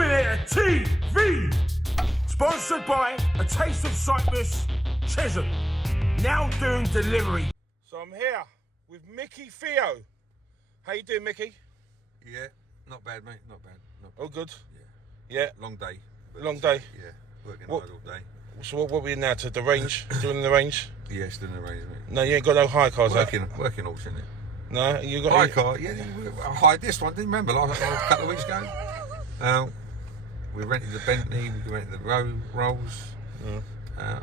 Boomminator TV. Sponsored by A Taste of Cyprus, Chisholm. Now doing delivery. So I'm here with Micky Theo. How you doing, Micky? Yeah, not bad, mate. Not bad. Not bad. Oh, good. Yeah. Yeah. Long day. Long day. Yeah. Working hard all day. So what are we in now? To the range? Doing the range? Yeah, still in the range, mate. No, you ain't got no high cars. Working all in it. No, you got High car. Yeah, I hired this one. Didn't remember a couple of weeks ago. We rented the Bentley. We rented the Rolls. Yeah.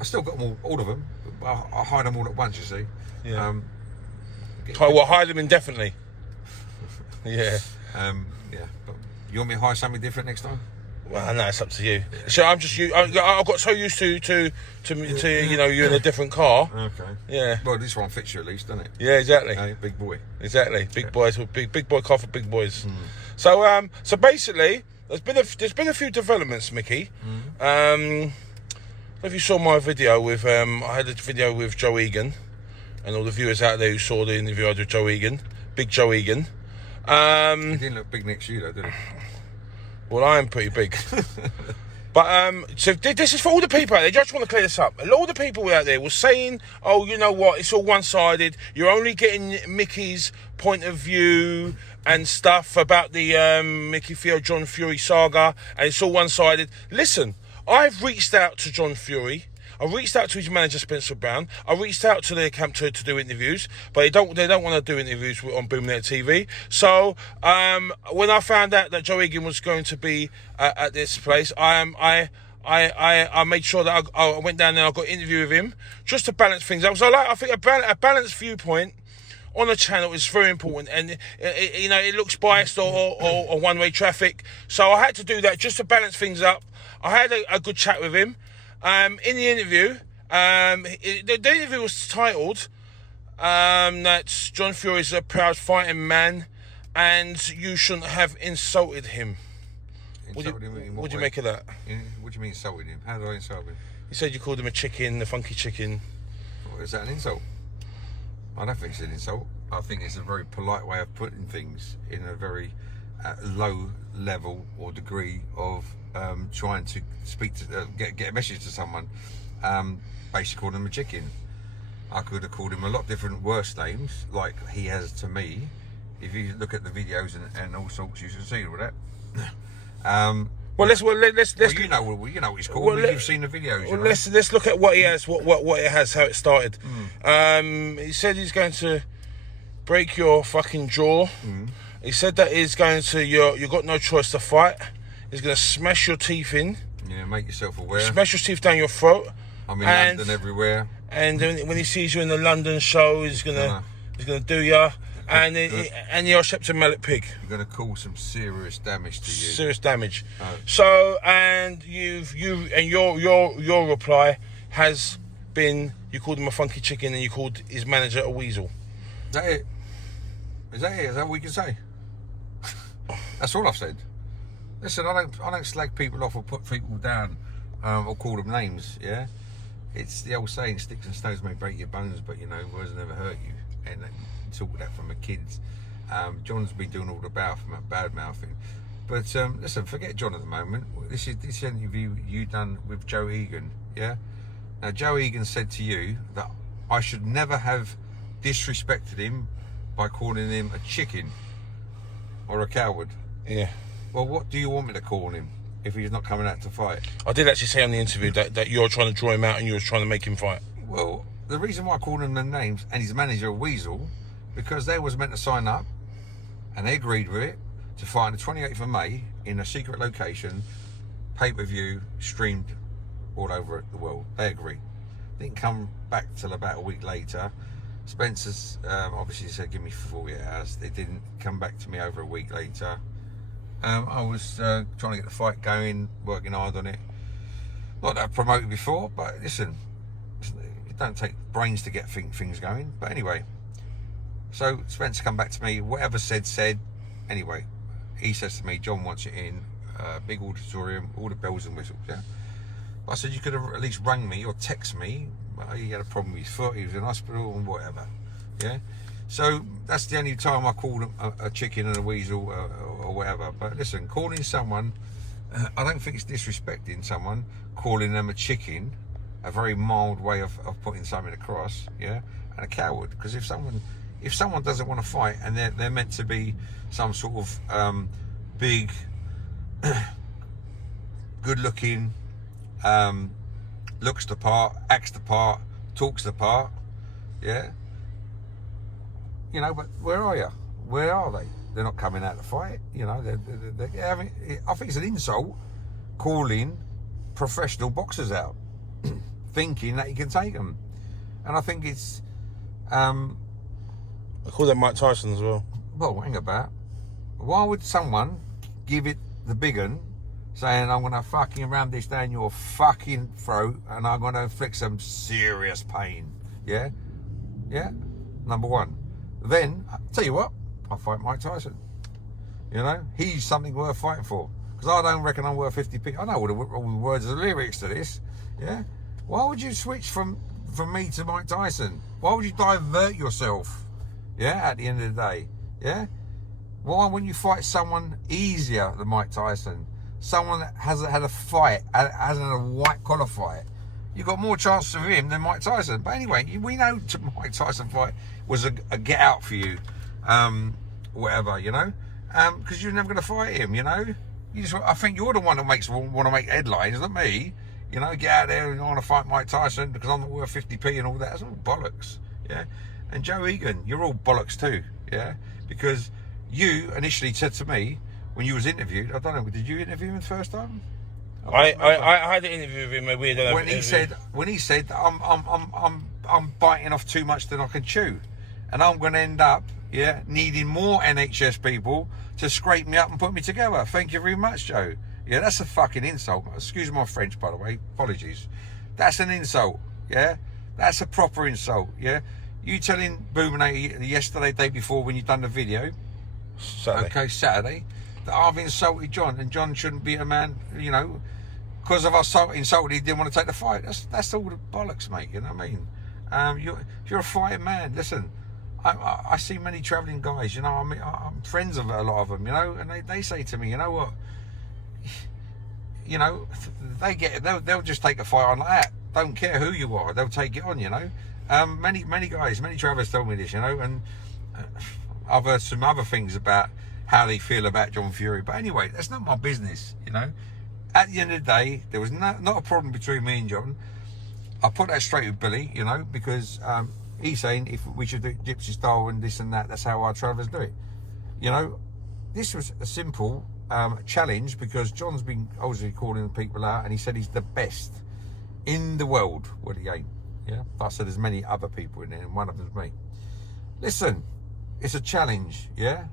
I still got them all of them. But I hired them all at once. You see. Yeah. Hire them indefinitely. Yeah. Yeah. But you want me to hire something different next time? Well, no, it's up to you. So I'm just I got so used to you know, you're in a different car. Okay. Yeah. Well, this one fits you at least, doesn't it? Yeah, exactly. Hey, big boy. Exactly. Big boys with big boy car for big boys. So basically, there's been a few developments, Micky. I don't know if you saw my video with I had a video with Joe Egan, and all the viewers out there who saw the interview I did with Joe Egan, Big Joe Egan. He didn't look big next to you though, did he? Well, I am pretty big. But, so this is for all the people out there. Just want to clear this up. A lot of the people out there were saying, oh, you know what, it's all one-sided. You're only getting Micky's point of view and stuff about the Micky Theo John Fury saga, and it's all one-sided. Listen, I've reached out to John Fury. I reached out to his manager, Spencer Brown. I reached out to their camp to do interviews, but they don't want to do interviews on Boomnet TV. So when I found out that Joe Egan was going to be at this place, I made sure that I went down there and I got an interview with him just to balance things out. So I think a balanced viewpoint on a channel is very important, and you know, it looks biased or one-way traffic. So I had to do that just to balance things up. I had a good chat with him. In the interview, the interview was titled that John Fury is a proud fighting man and you shouldn't have insulted him. What do you make of that? What do you mean insulted him? How did I insult him? You said you called him a chicken, a funky chicken. Well, is that an insult? I don't think it's an insult. I think it's a very polite way of putting things in a very low level or degree of trying to speak to get a message to someone. Basically called him a chicken. I could have called him a lot different worse names like he has to me. If you look at the videos and all sorts, you should see all that. Let's you know what he's called. You've seen the videos. Well, let's look at what he has, what it has, how it started. He said he's going to break your fucking jaw. He said that he's going to you got no choice to fight. He's going to smash your teeth in. Yeah, make yourself aware. Smash your teeth down your throat. I'm in London everywhere. And when he sees you in the London show, he's gonna do ya. And you're a Mallet pig. You're going to cause some serious damage to you. Serious damage. So, and your reply has been, you called him a funky chicken and you called his manager a weasel. Is that it? Is that what we can say? That's all I've said. Listen, I don't slag people off or put people down or call them names. Yeah, it's the old saying: sticks and stones may break your bones, but you know words never hurt you. And talk that from the kids. John's been doing all the bad mouthing, but listen, forget John at the moment. This interview you done with Joe Egan. Yeah. Now Joe Egan said to you that I should never have disrespected him by calling him a chicken or a coward. Yeah. Well, what do you want me to call him if he's not coming out to fight? I did actually say on the interview that you're trying to draw him out and you were trying to make him fight. Well, the reason why I called him the names and his manager a weasel, because they was meant to sign up and they agreed with it to fight on the 28th of May in a secret location, pay-per-view, streamed all over the world. They agreed. Didn't come back till about a week later. Spencer's obviously said give me 48 hours. They didn't come back to me over a week later. I was trying to get the fight going, working hard on it. Not that I've promoted before, but listen, it don't take brains to get things going. But anyway, so Spencer come back to me, whatever said. Anyway, he says to me, John wants it in, big auditorium, all the bells and whistles, yeah. I said, you could have at least rang me or text me. Well, he had a problem with his foot, he was in hospital and whatever, yeah. So that's the only time I called him a chicken and a weasel or whatever. But listen, calling someone I don't think it's disrespecting someone, calling them a chicken, a very mild way of putting something across, yeah, and a coward. Because if someone doesn't want to fight and they're meant to be some sort of big, good-looking, looks the part, acts the part, talks the part, yeah. You know, but where are you? Where are they? They're not coming out to fight. You know, I think it's an insult calling professional boxers out, thinking that you can take them. And I think it's... I call that Mike Tyson as well. Well, hang about. Why would someone give it the big un, saying, I'm going to fucking ram this down your fucking throat and I'm going to inflict some serious pain? Yeah? Yeah? Number one. Then, I'll tell you what, I'll fight Mike Tyson. You know? He's something worth fighting for. Because I don't reckon I'm worth 50p. I know all the words and lyrics to this. Yeah? Why would you switch from me to Mike Tyson? Why would you divert yourself? Yeah? At the end of the day. Yeah? Why wouldn't you fight someone easier than Mike Tyson? Someone that hasn't had a fight, hasn't had a white collar fight. You've got more chances of him than Mike Tyson. But anyway, we know Mike Tyson fight was a get out for you. Whatever, you know? Because you're never going to fight him, you know? I think you're the one that want to make headlines, not me. You know, get out there and want to fight Mike Tyson because I'm not worth 50p and all that. That's all bollocks, yeah? And Joe Egan, you're all bollocks too, yeah? Because you initially said to me, when you was interviewed, I don't know, did you interview him the first time? I had an interview with him. When he said I'm biting off too much than I can chew, and I'm going to end up needing more NHS people to scrape me up and put me together. Thank you very much, Joe. Yeah, that's a fucking insult. Excuse my French, by the way. Apologies. That's an insult. Yeah, that's a proper insult. Yeah, you telling Boominator yesterday, day before, when you done the video, Saturday, that I've insulted John, and John shouldn't be a man, you know, because of us insulted, he didn't want to take the fight. That's all the bollocks, mate. You know what I mean? You're a fighting man. Listen, I see many travelling guys. You know, I mean, I'm friends of a lot of them. You know, and they say to me, you know what? You know, they'll just take a fight on like that. Don't care who you are, they'll take it on. You know, many guys, many travellers told me this. You know, and I've heard some other things about how they feel about John Fury. But anyway, that's not my business. You know, at the end of the day, there was not a problem between me and John. I put that straight with Billy. You know, because he's saying if we should do it gypsy style and this and that, that's how our travellers do it. You know, this was a simple challenge because John's been obviously calling people out, and he said he's the best in the world. Well, he ain't. Yeah, but I said there's many other people in there, and one of them's me. Listen, it's a challenge. Yeah,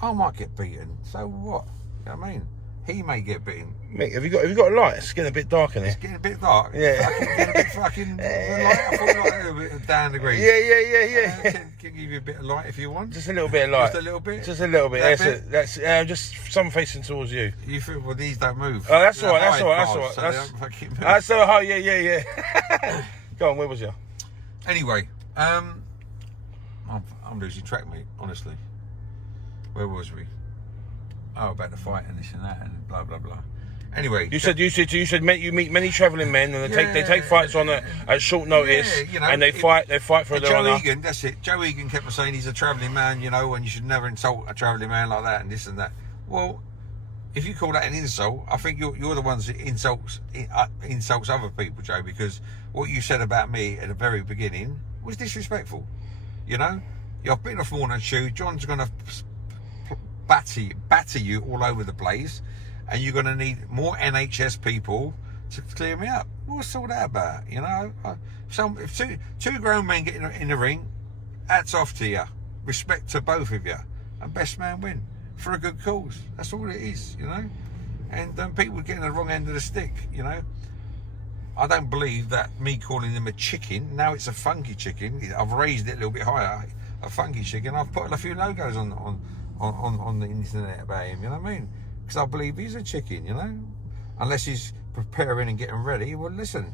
I might get beaten. So what? You know what I mean? He may get beaten. Mate, have you got a light? It's getting a bit dark in here. It's getting a bit dark. Yeah. Getting a bit fucking light. I thought like a little bit down degrees. Yeah. Can give you a bit of light if you want. Just a little bit of light. Just a little bit. Just a little bit. That's just some facing towards you. You feel well? These don't move. Oh, that's all right. That's all right. Yeah. Go on. Where was you? Anyway, I'm losing track, mate. Honestly, where was we? Oh, about the fight and this and that and blah blah blah. Anyway, you said you meet many travelling men, and they take fights on at short notice, you know, and they fight for their honour. Joe Egan, that's it. Joe Egan kept on saying he's a travelling man, you know, and you should never insult a travelling man like that and this and that. Well, if you call that an insult, I think you're the ones that insults other people, Joe, because what you said about me at the very beginning was disrespectful. You know, you've bitten off more than a shoe. John's going to batter you all over the place, and you're going to need more NHS people to clear me up. What's all that about? You know, if two grown men get in the ring, hats off to you, respect to both of you, and best man win for a good cause. That's all it is, you know. And people getting the wrong end of the stick, you know. I don't believe that me calling them a chicken, now it's a funky chicken. I've raised it a little bit higher, a funky chicken. I've put a few logos on the internet about him, you know what I mean? Because I believe he's a chicken, you know? Unless he's preparing and getting ready. Well, listen,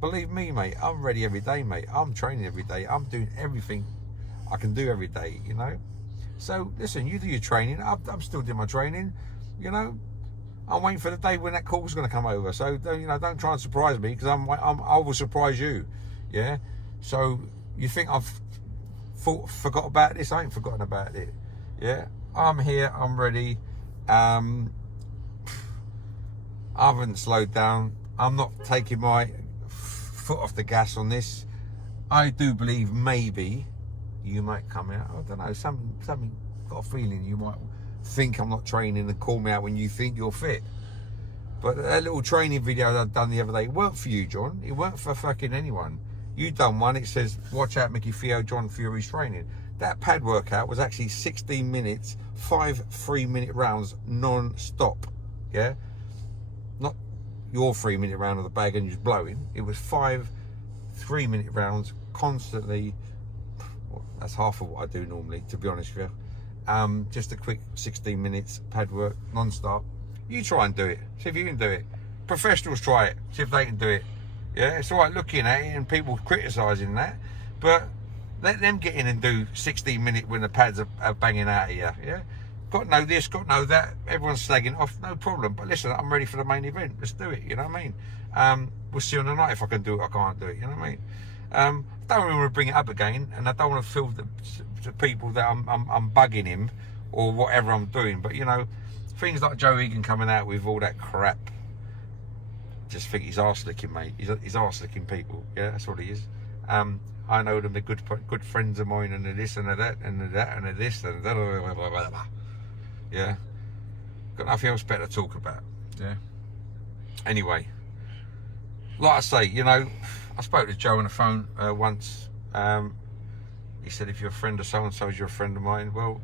believe me, mate, I'm ready every day, mate. I'm training every day. I'm doing everything I can do every day, you know? So, listen, you do your training. I'm still doing my training, you know? I'm waiting for the day when that call's going to come over. So don't try and surprise me, because I will surprise you. Yeah. So you think I've forgot about this? I ain't forgotten about it. Yeah. I'm here. I'm ready. I haven't slowed down. I'm not taking my foot off the gas on this. I do believe maybe you might come out. I don't know. Something got a feeling you might think I'm not training and call me out when you think you're fit. But that little training video that I've done the other day, it weren't for you, John. It weren't for fucking anyone. You done one. It says, watch out, Micky, Theo, John Fury's training. That pad workout was actually 16 minutes, 5 3-minute rounds non-stop. Yeah? Not your 3-minute round of the bag and just blowing. It was 5 3-minute rounds constantly. Well, that's half of what I do normally, to be honest with you. Just a quick 16 minutes pad work non-stop. You try and do it. See if you can do it. Professionals try it. See if they can do it. Yeah, it's all right looking at it and people criticising that, but let them get in and do 16 minutes when the pads are banging out of you. Yeah, got to know this, got to know that. Everyone's slagging off, no problem. But listen, I'm ready for the main event. Let's do it. You know what I mean? We'll see on the night if I can do it. I can't do it. You know what I mean? I don't really want to bring it up again, and I don't want to feel the people that I'm bugging him or whatever I'm doing. But things like Joe Egan coming out with all that crap. Just think he's arse licking, mate. He's arse licking people. Yeah, that's what he is. I know them. They're good friends of mine, and they're this and they're that and they're that and they're this and blah, blah, blah, blah, blah, blah. Yeah, got nothing else better to talk about. Yeah. Anyway, like I say, I spoke to Joe on the phone once. He said, if you're a friend of so and so, you're a friend of mine. Well,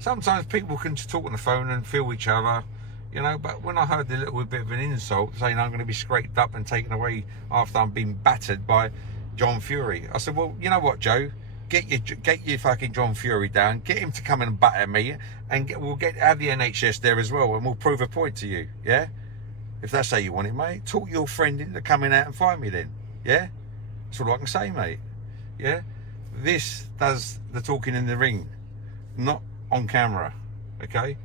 sometimes people can just talk on the phone and feel each other. But when I heard the little bit of an insult saying I'm going to be scraped up and taken away after I'm being battered by John Fury, I said, well, you know what, Joe? Get your fucking John Fury down. Get him to come and batter me, and we'll have the NHS there as well, and we'll prove a point to you. Yeah, if that's how you want it, mate. Talk your friend into coming out and fight me then. Yeah, that's all I can say, mate. Yeah, this does the talking in the ring, not on camera. Okay.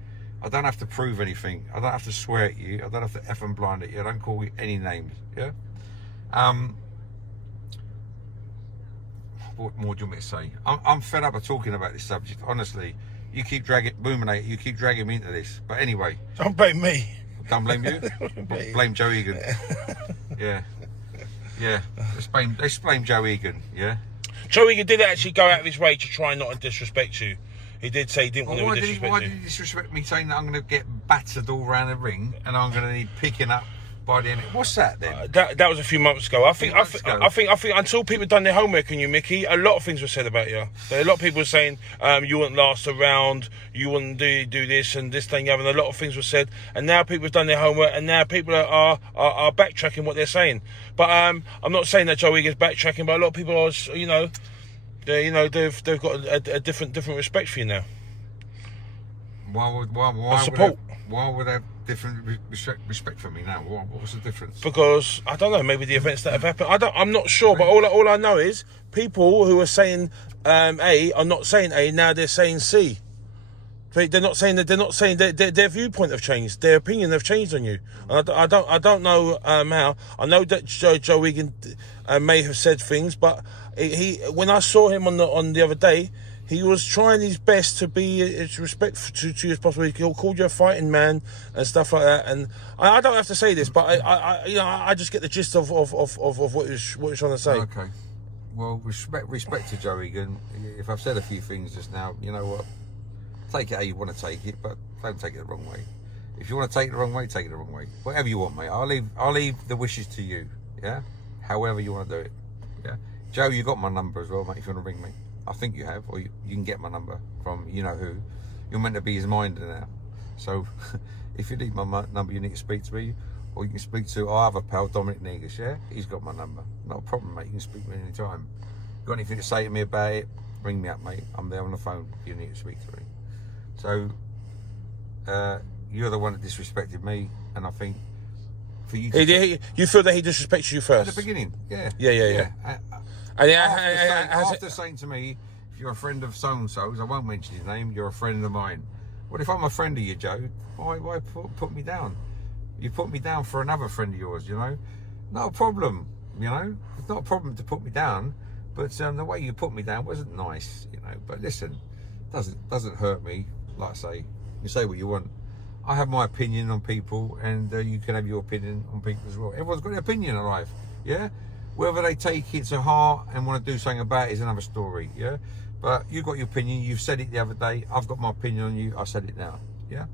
I don't have to prove anything. I don't have to swear at you. I don't have to F and blind at you. I don't call you any names. Yeah. What more do you want me to say? I'm fed up of talking about this subject. Honestly, you keep dragging You keep dragging me into this. But anyway, don't blame me. Don't blame you. Blame Joe Egan. Yeah. Yeah. Let's blame Joe Egan. Yeah. Joe Egan did actually go out of his way to try not to disrespect you. He did say he didn't want to disrespect you. Why did he disrespect me, saying that I'm going to get battered all around the ring and I'm going to need picking up by the end? What's that then? That was a few months ago. I think until people had done their homework on you, Micky, a lot of things were said about you. A lot of people were saying you wouldn't last around, you wouldn't do this and this thing, and a lot of things were said. And now people have done their homework, and now people are backtracking what they're saying. But I'm not saying that Joe Egan's backtracking, but a lot of people are, they've got a different respect for you now. Why would they have different respect for me now? What's the difference? Because I don't know, maybe the events that have happened. I'm not sure, but all I know is people who are saying A are not saying A, now they're saying C. They're not saying that their viewpoint have changed, their opinion have changed on you. And I don't know how. I know that Joe Egan may have said things, but when I saw him on the other day, he was trying his best to be as respectful to you as possible. He called you a fighting man and stuff like that. And I don't have to say this, but I just get the gist of what he was trying to say. Okay. Well, respect to Joe Egan. If I've said a few things just now, you know what? Take it how you want to take it, but don't take it the wrong way. If you want to take it the wrong way, take it the wrong way. Whatever you want, mate. I'll leave the wishes to you. Yeah. However you want to do it. Yeah. Joe, you got my number as well, mate. If you want to ring me. I think you have, or you can get my number from you know who. You're meant to be his minder now. So if you need my number, you need to speak to me, or you can speak to our other pal, Dominic Negus, yeah? He's got my number. Not a problem, mate. You can speak to me any time. Got anything to say to me about it, ring me up, mate. I'm there on the phone if you need to speak to me. So you're the one that disrespected me, and I think for you to... You feel that he disrespected you first? At the beginning, yeah. Yeah. After saying to me, if you're a friend of so-and-so's, I won't mention his name, you're a friend of mine. Well, if I'm a friend of you, Joe, why put me down? You put me down for another friend of yours, you know? Not a problem, you know? It's not a problem to put me down, but the way you put me down wasn't nice, you know? But listen, doesn't hurt me. Like I say, you say what you want. I have my opinion on people, and you can have your opinion on people as well. Everyone's got an opinion in life, yeah? Whether they take it to heart and want to do something about it is another story, yeah? But you've got your opinion. You've said it the other day. I've got my opinion on you. I said it now, yeah?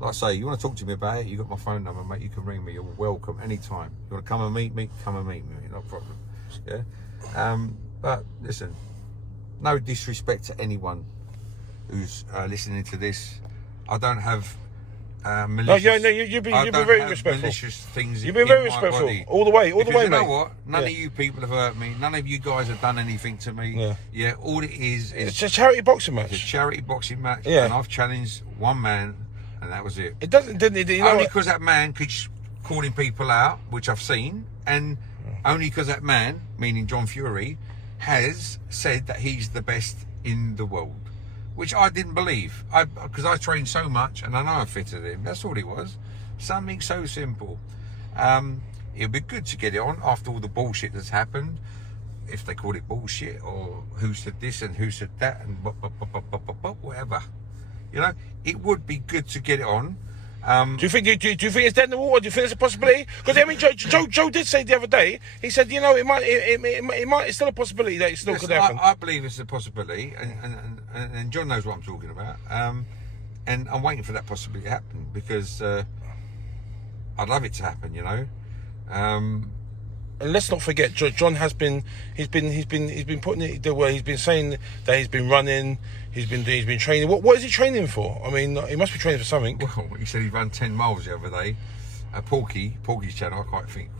Like I say, you want to talk to me about it, you got my phone number, mate. You can ring me. You're welcome anytime. You want to come and meet me? Come and meet me. No problem, yeah? But listen, no disrespect to anyone who's listening to this. I don't have malicious... No, you've been very respectful. Malicious things. You've been very respectful all the way, because mate. You know what? None of you people have hurt me. None of you guys have done anything to me. Yeah. All it is it's a charity boxing match. It's a charity boxing match. Yeah. And I've challenged one man, and that was it. It doesn't, didn't it? You know only because that man keeps calling people out, which I've seen, and only because that man, meaning John Fury, has said that he's the best in the world, which I didn't believe. Because I trained so much, and I know I fitted him. That's all it was. Something so simple. It'd be good to get it on after all the bullshit that's happened. If they call it bullshit, or who said this and who said that, and whatever. You know, it would be good to get it on. Do you think it's dead in the water? Do you think it's a possibility? Because I mean, Joe did say the other day. He said, you know, it might. It's still a possibility that it still could happen. I believe it's a possibility, and John knows what I'm talking about. And I'm waiting for that possibility to happen, because I'd love it to happen. You know. And let's not forget, John has been. He's been putting it the way. He's been saying that he's been running. He's been training. What is he training for? I mean, he must be training for something. Well, he said he ran 10 miles the other day. Porky's channel. I quite think.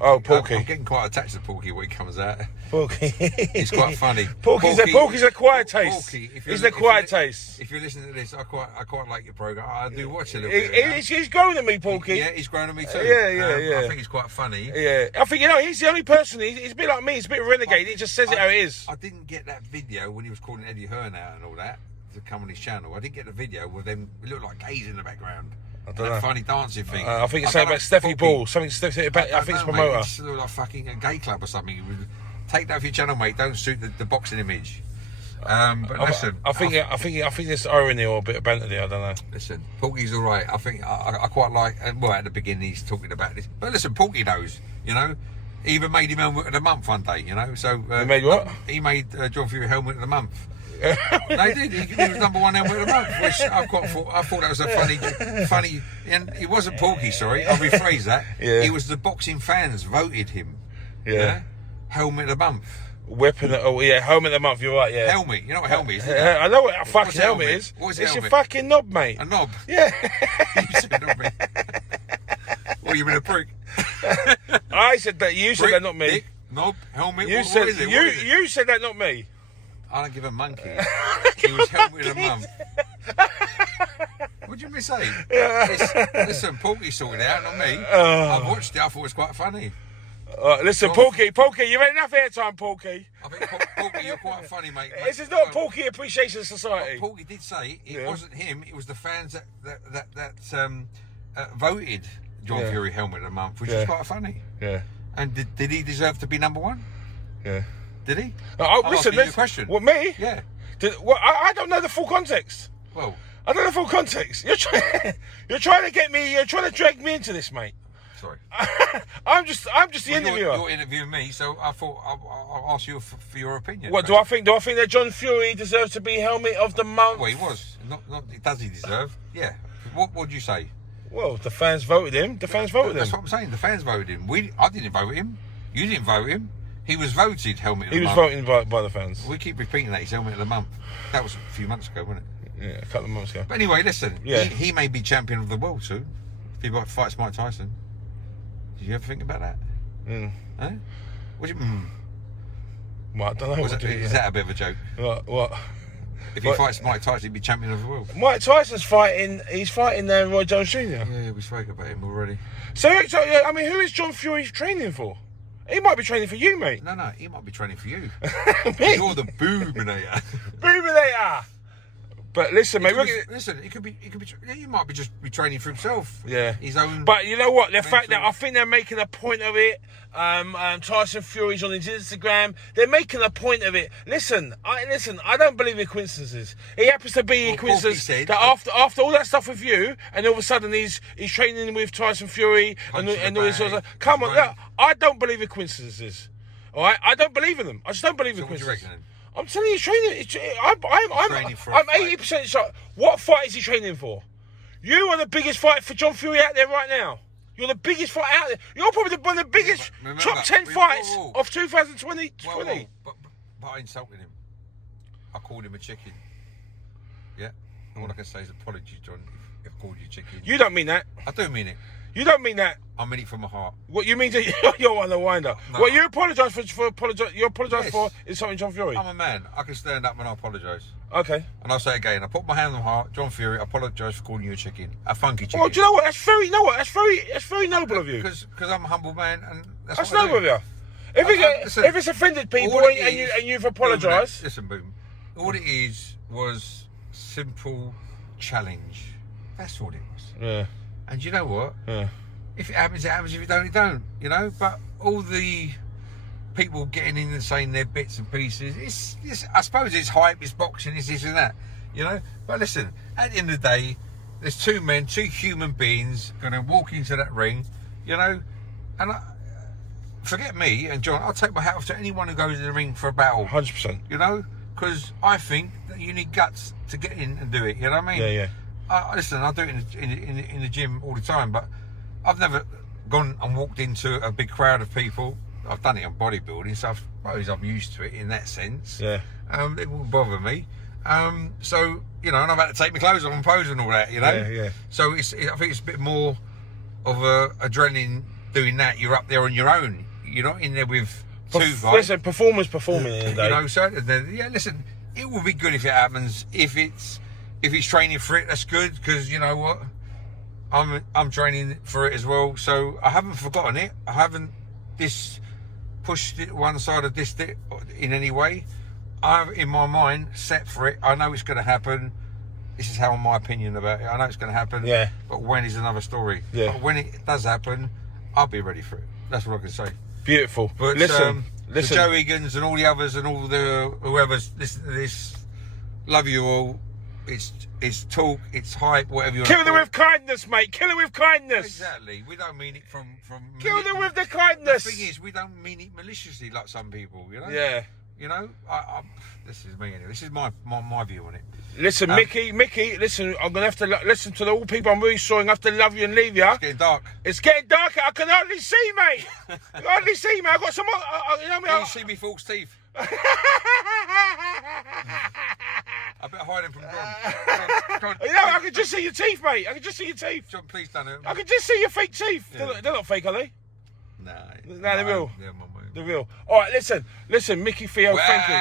Oh, Porky. I'm getting quite attached to Porky when he comes out. Porky. He's quite funny. Porky's a quiet taste. Porky, he's a quiet taste. If you're listening to this, I quite like your program. I do watch it a little bit. He's grown on me, Porky. Yeah, he's grown on me too. Yeah. I think he's quite funny. Yeah, I think, you know, he's the only person. He's a bit like me. He's a bit renegade. He just says it how it is. I didn't get that video when he was calling Eddie Hearn out and all that to come on his channel. I didn't get the video with them. It looked like gays in the background. I don't know. Funny dancing thing. I think it's something about Steffi Ball. Something about. I think it's promoter. Mate, it's like fucking a gay club or something. Take that off your channel, mate. Don't suit the boxing image. But listen, I think there's irony or a bit of banter there. I don't know. Listen, Porky's all right. I think I quite like. Well, at the beginning he's talking about this, but listen, Porky knows. You know, he even made him helmet of the month one day. You know, so he made what? He made John Fury helmet of the month. No, he did. He was number one helmet of the month, which I thought that was a funny, and it wasn't Porky. Sorry, I'll rephrase that. Yeah. It was the boxing fans voted him. Yeah. Helmet of the month. Weapon. Oh yeah, helmet of the month. You're right. Yeah. Helmet. You know what helmet is? I know what a fucking helmet is. What's it's helmet? your fucking knob, mate. A knob. Yeah. You said knob, mate. Well, you mean a prick? I said that. You said that, not me. Dick, knob, helmet. You what said is it? you said that, not me. I don't give a monkey. He was helmet of the month. What do you mean say? Listen, Porky sorted it out, not me. I watched it. I thought it was quite funny. Listen, Porky, you've had enough airtime, Porky. I think Porky, you're quite funny, mate. This is not Porky Appreciation Society. Porky did say it wasn't him; it was the fans that voted John Fury helmet of the month, which is quite funny. Yeah. And did he deserve to be number one? Yeah. Did he? Listen, you a question. What, me? Yeah. I don't know the full context. Well, I don't know the full context. You're trying to get me. You're trying to drag me into this, mate. Sorry. I'm just the interviewer. You're interviewing me, so I thought I'll ask you for your opinion. What do I think? Do I think that John Fury deserves to be helmet of the month? Well, he was. Not does he deserve? Yeah. What would you say? Well, the fans voted him. That's what I'm saying. The fans voted him. I didn't vote him. You didn't vote him. He was voted helmet of the month. He was voted by the fans. We keep repeating that he's helmet of the month. That was a few months ago, wasn't it? Yeah, a couple of months ago. But anyway, listen. Yeah. He may be champion of the world soon. If he fights Mike Tyson. Did you ever think about that? Eh? What do you Well, I don't know. Is that a bit of a joke? What? If he fights Mike Tyson, he'd be champion of the world. Mike Tyson's fighting. He's fighting Roy Jones Jr. Yeah, we spoke about him already. So I mean, who is John Fury training for? He might be training for you, mate. No, he might be training for you. Me? You're the Boominator. Boominator. But listen, mate. Listen, he could be. He might be just be training for himself. Yeah. His own. But you know what? The fact that I think they're making a point of it. Tyson Fury's on his Instagram. They're making a point of it. Listen. I don't believe in coincidences. It happens to be a coincidence that after all that stuff with you, and all of a sudden he's training with Tyson Fury and all this sort of stuff. Come on, look, I don't believe in coincidences. All right, I don't believe in them. I just don't believe in coincidences. What do you reckon? I'm telling you, he's training. I'm 80% sure. What fight is he training for? You are the biggest fight for John Fury out there right now. You're the biggest fight out there. You're probably one of the biggest top 10 fights of 2020. But I insulted him. I called him a chicken. Yeah. And all I can say is apologies, John, if I called you chicken. You don't mean that. I do mean it. You don't mean that. I mean it from my heart. What you mean? You're one of the winder. No. What you apologise for? You apologise for is something John Fury. I'm a man. I can stand up and I apologise. Okay. And I'll say again. I put my hand on my heart. John Fury, I apologise for calling you a chicken, a funky chicken. Well, do you know what? That's very noble of you. Because I'm a humble man, and that's noble of you. If it's offended people and you've apologised. Listen, Boom. All it is was simple challenge. That's all it was. Yeah. And you know what? Yeah. If it happens, it happens. If it don't, it don't. You know. But all the people getting in and saying their bits and pieces, it's I suppose it's hype, it's boxing, it's this and that. You know. But listen, at the end of the day, there's two human beings, going to walk into that ring. You know, and forget me and John. I'll take my hat off to anyone who goes in the ring for a battle. 100%. You know, because I think that you need guts to get in and do it. You know what I mean? Yeah. Listen, I do it in the gym all the time, but I've never gone and walked into a big crowd of people. I've done it on bodybuilding, so I suppose I'm used to it in that sense. Yeah. It won't bother me. So, you know, and I've had to take my clothes off and pose and all that, you know? Yeah. So I think it's a bit more of a adrenaline doing that. You're up there on your own. You're not in there with two guys. Listen, performing in the day. You know, so, yeah, listen, it will be good if it happens. If he's training for it, that's good, because you know what, I'm training for it as well. So I haven't forgotten it. I haven't pushed it one side of this in any way. I've in my mind set for it. I know it's going to happen. This is how my opinion about it. I know it's going to happen. Yeah. But when is another story. Yeah. But when it does happen, I'll be ready for it. That's what I can say. Beautiful. But listen. The Joe Egans and all the others and all the whoever's listening to this, love you all. It's talk, it's hype, whatever you want. Kill them with kindness, mate. Kill them with kindness. Exactly. We don't mean it from. Kill them with the kindness. The thing is, we don't mean it maliciously like some people. You know. Yeah. You know, this is me anyway. This is my view on it. Listen, Mickey, listen, I'm going to have to listen to all people I'm really sorry. I have to love you and leave you. It's getting dark. It's getting darker. I can hardly see, mate. I can hardly see, mate. I've got some more, you know me. Can you see me false teeth? I better hide him from John. You know, I can just see your teeth, mate. I can just see your teeth. John, please don't hurt me. I can just see your fake teeth. Yeah. They're not fake, are they? No, they're real. Yeah, my mate. They're real. All right, listen, Mickey, Theo, thank you.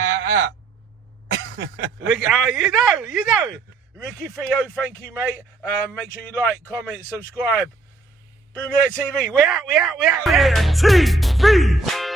Mickey, you know. Mickey, Theo, thank you, mate. Make sure you like, comment, subscribe. Boom There TV. We out. TV.